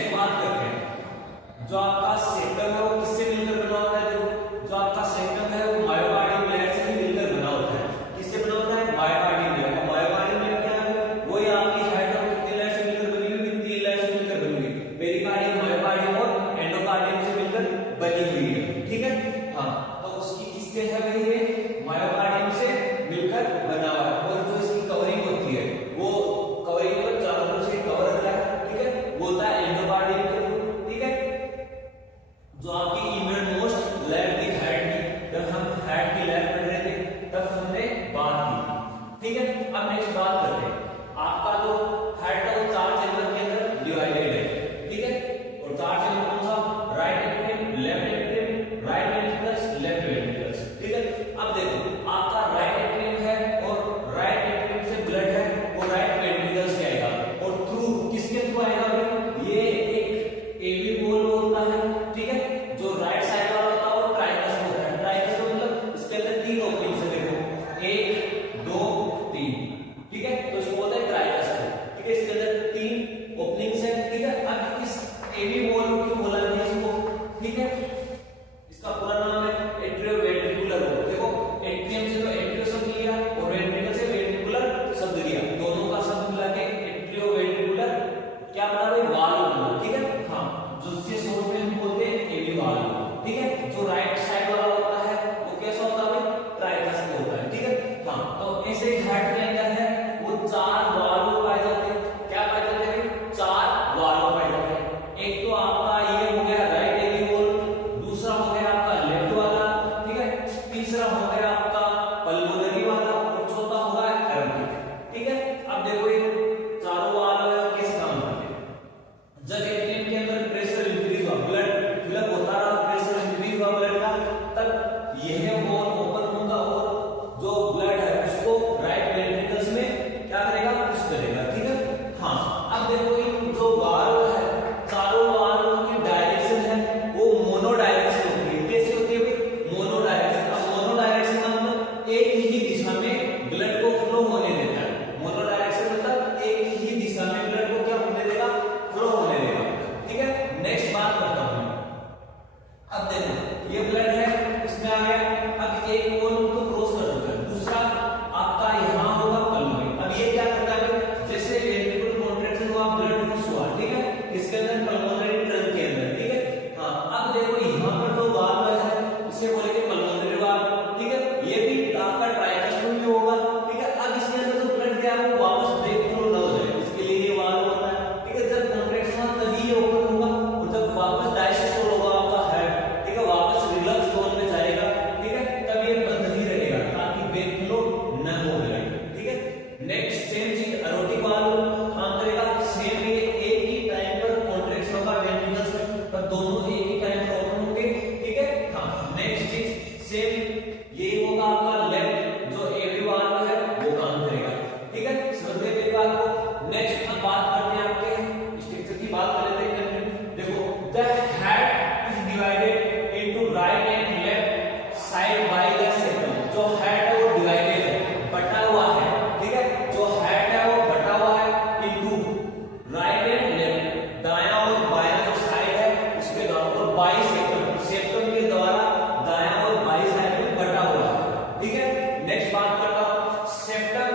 Next बात करते हैं जो आपका सेप्टम है वो किससे मिलकर बना होता है। देखो जो आपका सेप्टम है वो मायोकार्डियम लेयर से ही मिलकर बना होता है। किससे बना होता है? Myocardium layer. और मायोकार्डियम लेयर क्या है? वही आपकी हेड और कितनी लेयर से मिलकर बनी हुई? 3 लेयर से मिलकर बनी हुई। पेरिकार्डियम, मायोकार्डियम और एंडोकार्डियम से मिलकर बनी हुई है। ठीक है, हाँ, तो उसकी किससे है भाई? ये मायोकार्डियम से मिलकर बना हुआ है। और जो इसकी कवरिंग होती है वो कवरिंग को चारों तरफ से कवर होता है। ठीक है, वो होता है एंडोकार्डियम के थ्रू। ठीक है, जो आपकी इनवर्ड मोस्ट लेयर थी हेड की, जब हम हेड की लेयर पढ़ रहे थे तब हमने बात की थी। ठीक है, अब नेक्स्ट बात करते हैं आपका जो हेड है वो 4 चैम्बर के अंदर डिवाइडेड है। ठीक है, और 4 चैम्बर कौन सा? Right atrium, left atrium, right ventricles, left ventricles. ठीक है, अब देखो आपका राइट एंट्रियम है और राइट एंट्रियम से ब्लड है वो राइट वेंट्रिकल्स से आएगा और थ्रू किसके थ्रू आएगा? ये एक एवी वॉल होता है। ठीक है, जो राइट साइड वाला होता है वो ट्राइकस होता है। ट्राइकस मतलब इसके अंदर 3 ओपनिंग्स है। देखो 1 2 3। ठीक है, तो इसको बोलते हैं ट्राइकस। ठीक है, इसके अंदर 3 ओपनिंग्स है। ठीक है, अब इस एवी वॉल क्यों बोला गया इसको? ठीक है, इसका पूरा नाम है एट्रियोवेंट्रिकुलर वॉल। देखो एट्रियम से तो एट्रियो शब्द लिया और वेंट्रिकल से वेंट्रिकुलर शब्द लिया, दोनों का शब्द मिला के एट्रियोवेंट्रिकुलर क्या बना भाई? वॉल बना। ठीक है, हाँ, जो इससे सोर्स में हम बोलते हैं एवी वॉल। ठीक है, जो राइट साइड वाला होता है वो कैसा होता है? ट्राइकस में होता है। ठीक है, हाँ, तो ऐसे हेड के अंदर है वो 4 वॉल पाए जाते हैं। क्या पाए जाते हैं? 4 वॉल पाए जाते हैं। एक तो आपका ये हो गया राइट एवी वॉल, दूसरा हो गया आपका लेफ्ट वाला। ठीक है, तीसरा हो गया आपका पल्मोनरी वाला और चौथा होगा एरोटिक। ठीक है, अब देखो ये चारों वॉल किस काम करते हैं? जब एट्रियम के अंदर प्रेशर इंक्रीज हुआ, ब्लड फिलअप होता रहा, प्रेशर इंक्रीज हुआ ब्लड का, तब यह वॉल ओपन होगा और जो ब्लड है उसको राइट वेंट्रिकल्स में क्या करेगा? पुश करेगा। ठीक है, हाँ, अब देखो ये जो वाल्व है चारों वाल्व की डायरेक्शन है वो मोनो डायरेक्शन होती है। कैसे होती है भाई? Mono direction. अब मोनो डायरेक्शन का मतलब एक ही दिशा में ब्लड को फ्लो होने देता है। मोनो डायरेक्शन मतलब एक ही दिशा में ब्लड को क्या होने देगा? फ्लो होने देगा। ठीक है, नेक्स्ट बात करता हूं। अब देखो ये ब्लड है इसमें आ गया, अब एक वॉल को क्रॉस कर चुका है, दूसरा आपका यहां होगा पल्मोनरी। अब ये क्या करता है? जैसे वेंट्रिकुलर कॉन्ट्रैक्शन हुआ, ब्लड पुश हुआ। ठीक है, इसके अंदर पल्मोनरी ट्रंक के अंदर। ठीक है, हाँ, अब देखो यहां पर जो वाल्व है उसे बोलेंगे पल्मोनरी वाल्व। ठीक है, ये भी आपका ट्राइकस में होगा। ठीक है, अब इसके अंदर जो ब्लड गया वो वापस ब्रेक थ्रू ना हो जाए इसके लिए ये वाल्व होता है। ठीक है, जब कॉन्ट्रैक्शन होगा तभी ये ओपन होगा और जब वापस डायस्टोल होगा आपका हेड, ठीक है, वापस रिलैक्स जोन में जाएगा। ठीक है, तब ये बंद ही रहेगा ताकि ब्रेक फ्लो न हो जाए। ठीक है, नेक्स्ट सेम चीज एरोटिक वाल्व काम करेगा। सेम ये एक ही टाइम पर कॉन्ट्रैक्शन होगा वेंट्रिकल्स में, पर दोनों एक ही टाइम पर ओपन होंगे। ठीक है, हाँ, नेक्स्ट चीज सेम ये होगा आपका लेफ्ट जो एवी वाल्व है वो काम करेगा। ठीक है, समझ गए मेरी बात को? नेक्स्ट अब बात करते हैं आपके स्ट्रक्चर की बात कर लेते हैं। देखो the head is divided into right and left side by the septum. जो हेड है वो डिवाइडेड है, बटा हुआ है। ठीक है, जो हेड है वो बटा हुआ है इनटू राइट एंड लेफ्ट, दायां और बायां जो साइड है उसके द्वारा, और बाई सेप्टम, सेप्टम के द्वारा दायां और बाई साइड में बटा हुआ है। ठीक है, नेक्स्ट बात करता हूं। Septum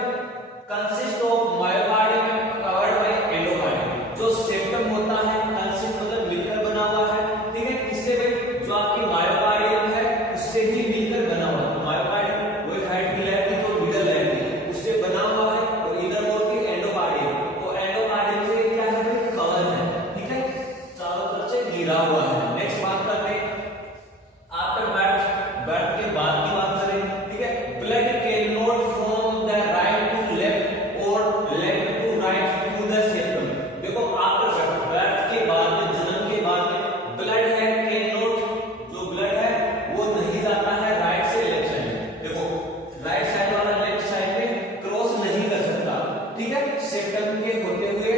consist of myocardium covered by endocardium. जो सेप्टम होता है कंसिस्ट मतलब मिलकर बना हुआ है। ठीक है, किससे भाई? जो आपकी मायोकार्डियम है उससे ही मिलकर बना हुआ है। मायोकार्डियम वो हेड की लेयर थी तो मिडल लेयर थी, उससे बना हुआ है और इधर वो थी एंडोकार्डियम। तो एंडोकार्डियम से क्या है भाई? कवर है। ठीक है, चारों तरफ से घिरा हुआ है। नेक्स्ट बात करते हैं आफ्टर बर्थ के बाद की बात करें। ठीक है, blood can not from the right to left और left to right through the septum. देखो आफ्टर बर्थ के बाद में, जन्म के बाद में ब्लड है कैन नॉट, जो ब्लड है वो नहीं जाता है राइट से लेफ्ट साइड में। देखो राइट साइड वाला लेफ्ट साइड में क्रॉस नहीं कर सकता। ठीक है, सेप्टम के होते हुए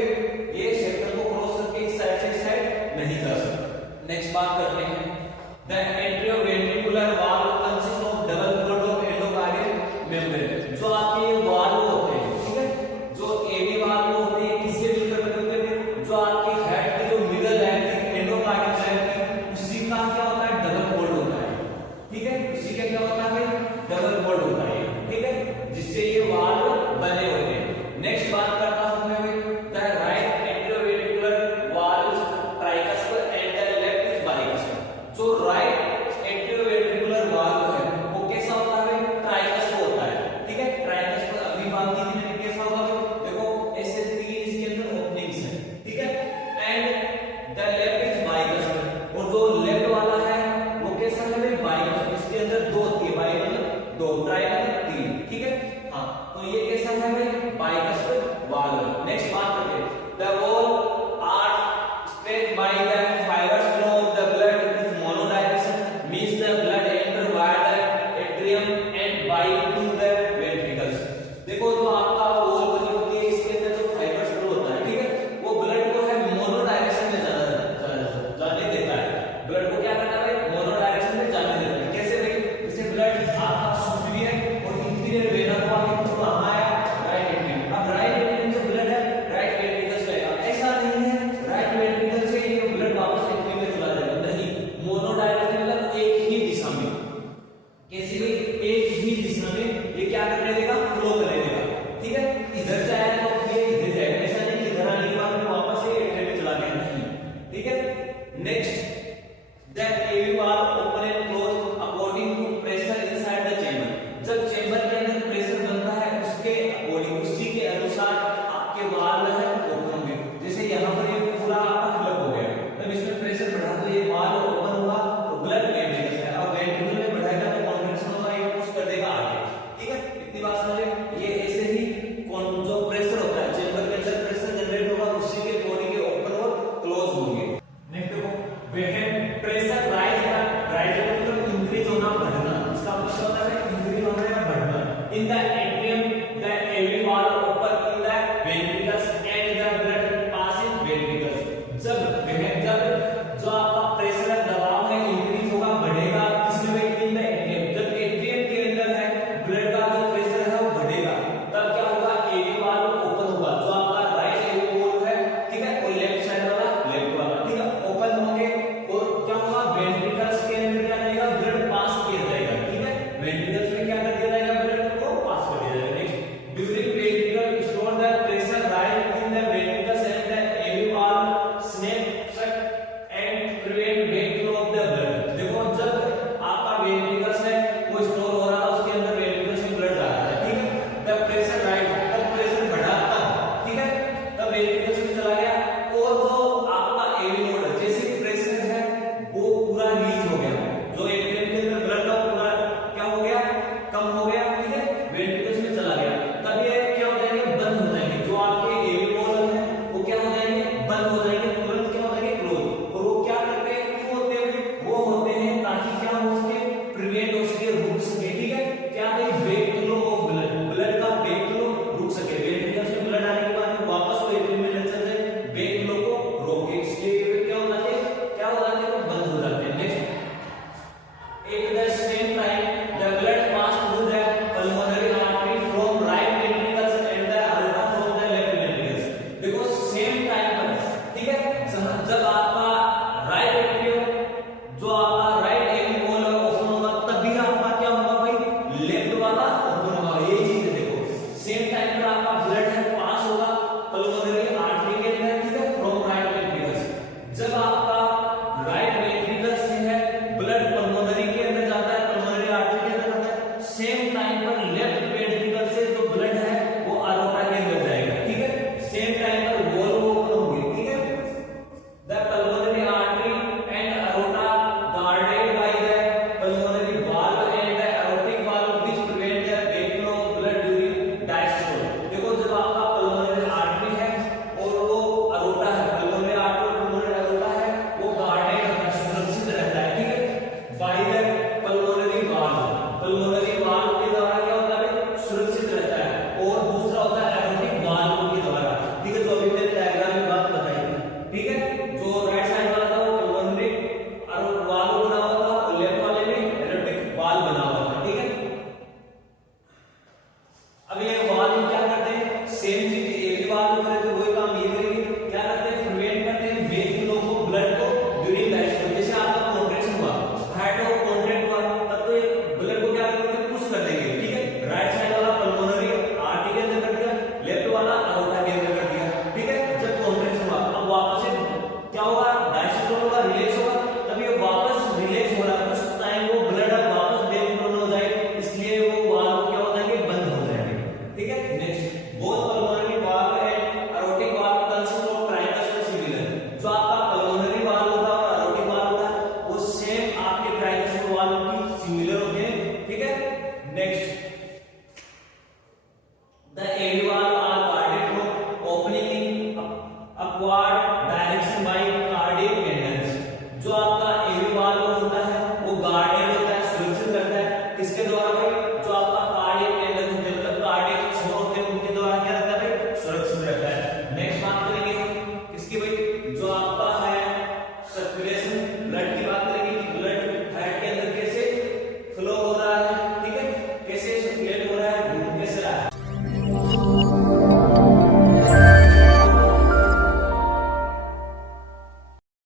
ये सेप्टम को क्रॉस करके इस साइड से इस साइड नहीं जा सकता। नेक्स्ट बात करते हैं the atrioventricular valve consist of double coat of endocardial membrane. जो आपके वाल्व होते हैं, ठीक है, जो एवी वाल्व होते हैं किससे मिलकर बने होते हैं? जो आपके हेड के जो middle the left is bikes, और जो लेफ्ट वाला है वो कैसा है भाई बाइकस, इसके अंदर दो होती है, बाई मतलब दो, ट्राई मतलब तीन, ठीक है। हाँ तो ये कैसा है भाई बाइकस वाल। नेक्स्ट बात करते हैं, the wall are straight by the fibres flow of the blood is monodirection, means the blood enter via the atrium and by to the ventricles. देखो जो आपका वॉल बनी होती है इसके अंदर जो फाइबर्स फ्लो होता है, ठीक है, वो ब्लड को है मोनो डायरेक्शन में जाने देता है। ब्लड को क्या करता है भाई मोनो डायरेक्शन में जाने देता है। कैसे भाई, जैसे ब्लड आपका सुपीरियर और इंफीरियर वेना को आगे कहां आया राइट एट्रियम, अब राइट एट्रियम से ब्लड है राइट वेंट्रिकल्स जाएगा, ऐसा नहीं है राइट वेंट्रिकल से ये ब्लड वापस एट्रियम में चला जाएगा, नहीं, मोनो डायरेक्शन मतलब एक ही दिशा में। कैसे भाई एक ही दिशा में ये क्या करने देगा फ्लो करने देगा, ठीक है, इधर से आया तो ये इधर जाएगा, ऐसा नहीं कि इधर आने के बाद में वापस से एट्रियम में चला गया, नहीं, ठीक है। Next that AV valve open and close according to pressure inside the chamber, जब चेंबर के अंदर प्रेशर बनता है उसके अकॉर्डिंग उसी के अनुसार आपके वाल्व है ओपन होंगे। जैसे यहाँ पर ये पूरा आपका फिलअप हो गया, जब इसमें प्रेशर बढ़ा तो ये वाल्व ओपन होगा तो ब्लड वेंट्रिकल है, अब वेंट्रिकल में बढ़ाएगा तो कॉन्ट्रैक्शन होगा, ये पुश कर देगा आगे, ठीक है, इतनी बात समझे। ये ऐसे ही जो प्रेशर होता है चेंबर के अंदर प्रेशर जनरेट होगा उसी के अकॉर्डिंग ये ओपन और क्लोज होंगे। नेक्स्ट देखो व्हेन प्रेशर राइज मतलब इंक्रीज होना बढ़ना, इसका मतलब होता है इंक्रीज होना या बढ़ना। In the atrium the AV valve open in the ventricles and the blood pass in ventricles. जब जो आपका प्रेशर दबाव है इंक्रीज होगा बढ़ेगा किसमें इन द एट्रियम, जब एट्रियम के अंदर है ब्लड का जो प्रेशर है वो बढ़ेगा तब क्या होगा एवी वाल्व ओपन होगा, जो आपका राइट एवी वाल्व है, ठीक है, और लेफ्ट साइड वाला लेफ्ट वाला, ठीक है, ओपन होंगे और क्या होगा वेंट्रिकल्स के अंदर क्या जाएगा ब्लड पास किया जाएगा, ठीक है, वेंट्रिकल्स में क्या कर दिया जाएगा ब्लड को पास कर दिया जाएगा। Next during ventricle store the pressure rise in the ventricles and the AV valve snap shut